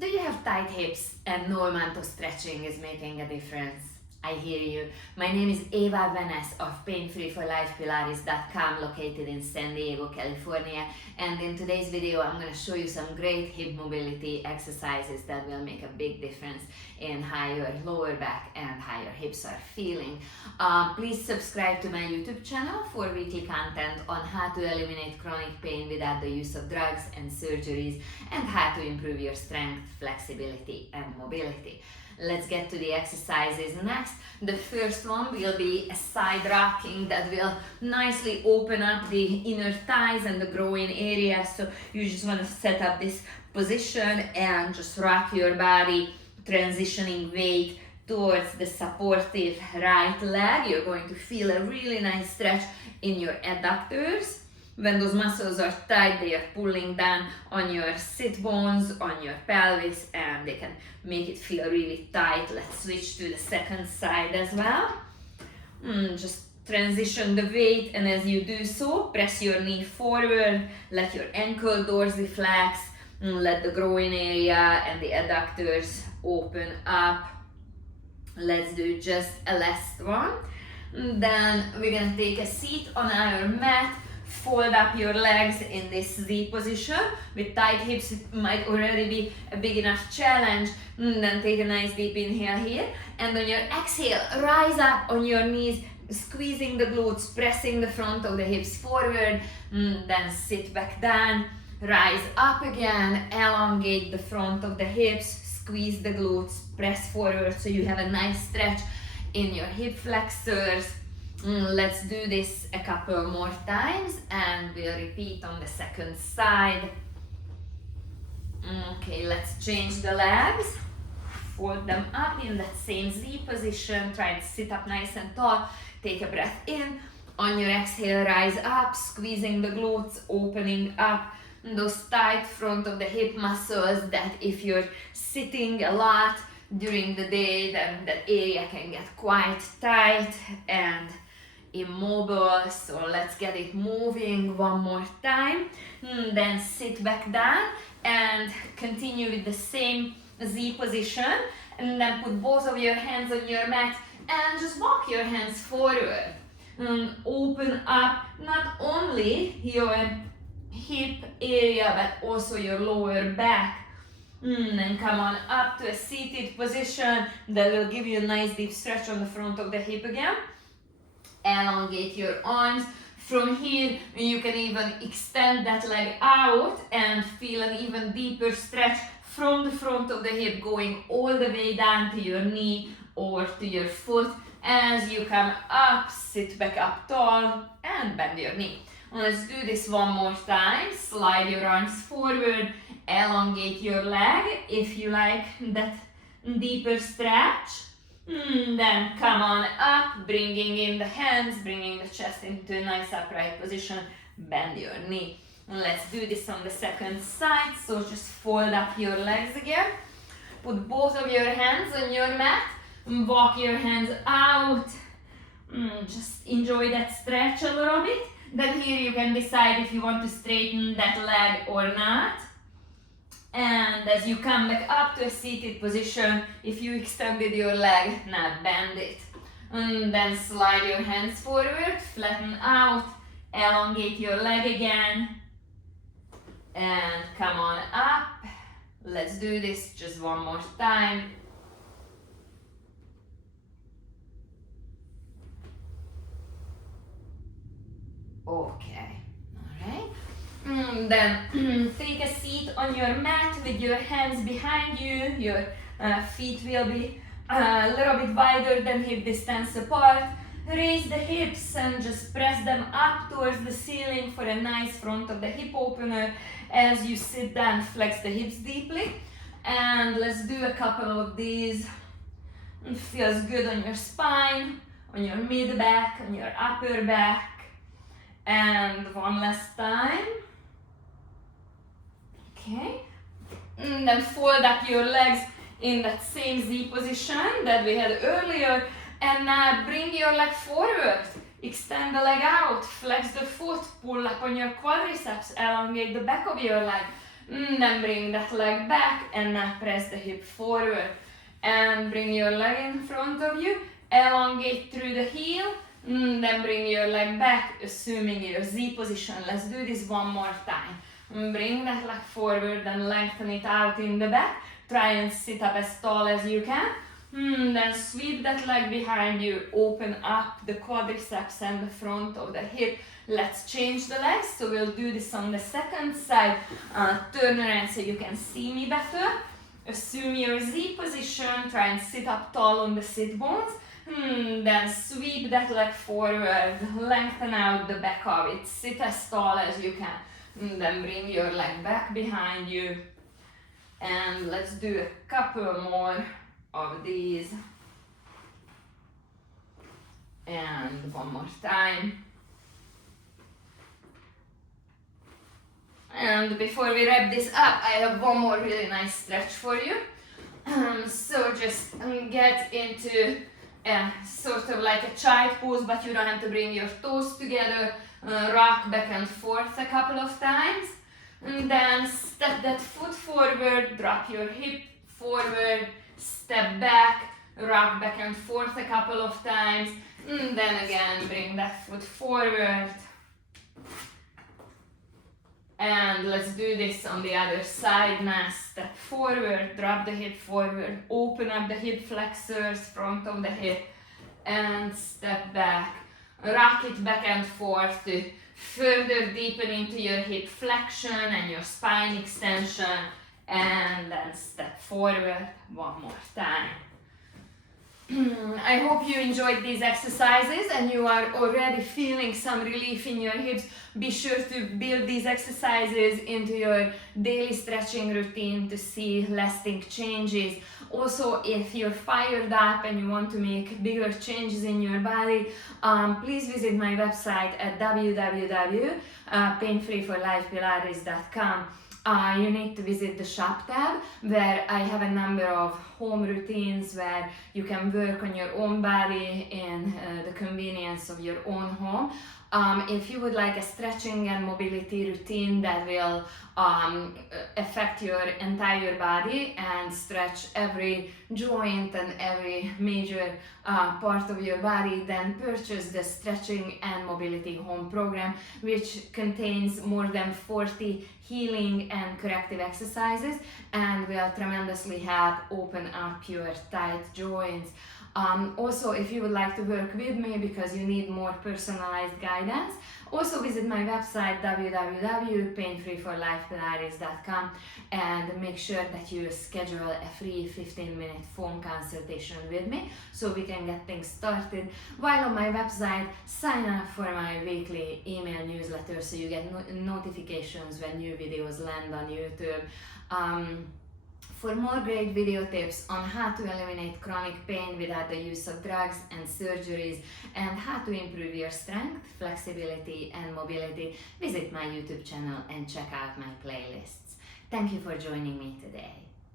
Do you have tight hips and no amount of stretching is making a difference? I hear you. My name is Eva Venes of PainFreeForLifePilates.com, located in San Diego, California, and in today's video I'm going to show you some great hip mobility exercises that will make a big difference in how your lower back and how your hips are feeling. Please subscribe to my YouTube channel for weekly content on how to eliminate chronic pain without the use of drugs and surgeries, and how to improve your strength, flexibility and mobility. Let's get to the exercises next. The first one will be a side rocking that will nicely open up the inner thighs and the groin area. So you just want to set up this position and just rock your body, transitioning weight towards the supportive right leg. You're going to feel a really nice stretch in your adductors. When those muscles are tight, they are pulling down on your sit bones, on your pelvis, and they can make it feel really tight. Let's switch to the second side as well. Just transition the weight, and as you do so, press your knee forward, let your ankle dorsiflex, let the groin area and the adductors open up. Let's do just a last one. Then we're gonna take a seat on our mat. Fold up your legs in this Z position. With tight hips, it might already be a big enough challenge. Then take a nice deep inhale here. And on your exhale, rise up on your knees, squeezing the glutes, pressing the front of the hips forward. Then sit back down, rise up again, elongate the front of the hips, squeeze the glutes, press forward so you have a nice stretch in your hip flexors. Let's do this a couple more times and we'll repeat on the second side. Okay, let's change the legs. Fold them up in that same Z position. Try and sit up nice and tall. Take a breath in. On your exhale, rise up, squeezing the glutes, opening up those tight front of the hip muscles that if you're sitting a lot during the day, then that area can get quite tight and immobile. So let's get it moving one more time. Then sit back down and continue with the same Z position, and then put both of your hands on your mat and just walk your hands forward. Open up not only your hip area but also your lower back. And come on up to a seated position that will give you a nice deep stretch on the front of the hip again. Elongate your arms. From here, you can even extend that leg out and feel an even deeper stretch from the front of the hip, going all the way down to your knee or to your foot. As you come up, sit back up tall and bend your knee. Let's do this one more time. Slide your arms forward, elongate your leg if you like that deeper stretch. Then come on up, bringing in the hands, bringing the chest into a nice upright position. Bend your knee. Let's do this on the second side. So just fold up your legs again. Put both of your hands on your mat. Walk your hands out. Just enjoy that stretch a little bit. Then here you can decide if you want to straighten that leg or not. And as you come back up to a seated position, if you extended your leg, now bend it. And then slide your hands forward, flatten out, elongate your leg again. And come on up. Let's do this just one more time. Okay, all right. Then take a seat on your mat with your hands behind you. Your feet will be a little bit wider than hip distance apart. Raise the hips and just press them up towards the ceiling for a nice front of the hip opener. As you sit down, flex the hips deeply. And let's do a couple of these. It feels good on your spine, on your mid back, on your upper back. And one last time. Okay. And then fold up your legs in that same Z position that we had earlier. And now bring your leg forward. Extend the leg out. Flex the foot. Pull up on your quadriceps. Elongate the back of your leg. Then bring that leg back and now press the hip forward. And bring your leg in front of you, elongate through the heel, then bring your leg back, assuming your Z position. Let's do this one more time. Bring that leg forward and lengthen it out in the back. Try and sit up as tall as you can. Then sweep that leg behind you, open up the quadriceps and the front of the hip. Let's change the legs, so we'll do this on the second side. Turn around so you can see me better. Assume your Z position, try and sit up tall on the sit bones. Then sweep that leg forward, lengthen out the back of it, sit as tall as you can. Then bring your leg back behind you. And let's do a couple more of these. And one more time. And before we wrap this up, I have one more really nice stretch for you. So just get into sort of like a child pose, but you don't have to bring your toes together. Rock back and forth a couple of times. And then step that foot forward, drop your hip forward, step back, rock back and forth a couple of times. And then again, bring that foot forward. And let's do this on the other side now. Step forward, drop the hip forward, open up the hip flexors, front of the hip, and step back. Rock it back and forth to further deepen into your hip flexion and your spine extension. And then step forward one more time. I hope you enjoyed these exercises and you are already feeling some relief in your hips. Be sure to build these exercises into your daily stretching routine to see lasting changes. Also, if you're fired up and you want to make bigger changes in your body, please visit my website at www.PainFreeForLifePilates.com. You need to visit the shop tab where I have a number of home routines where you can work on your own body in the convenience of your own home. If you would like a stretching and mobility routine that will affect your entire body and stretch every joint and every major part of your body, then purchase the Stretching and Mobility Home Program, which contains more than 40 healing and corrective exercises and will tremendously help open up your tight joints. Also, if you would like to work with me because you need more personalized guidance, also visit my website www.PainFreeForLifePilates.com and make sure that you schedule a free 15-minute phone consultation with me so we can get things started. While on my website, sign up for my weekly email newsletter so you get notifications when new videos land on YouTube. For more great video tips on how to eliminate chronic pain without the use of drugs and surgeries and how to improve your strength, flexibility and mobility, visit my YouTube channel and check out my playlists. Thank you for joining me today.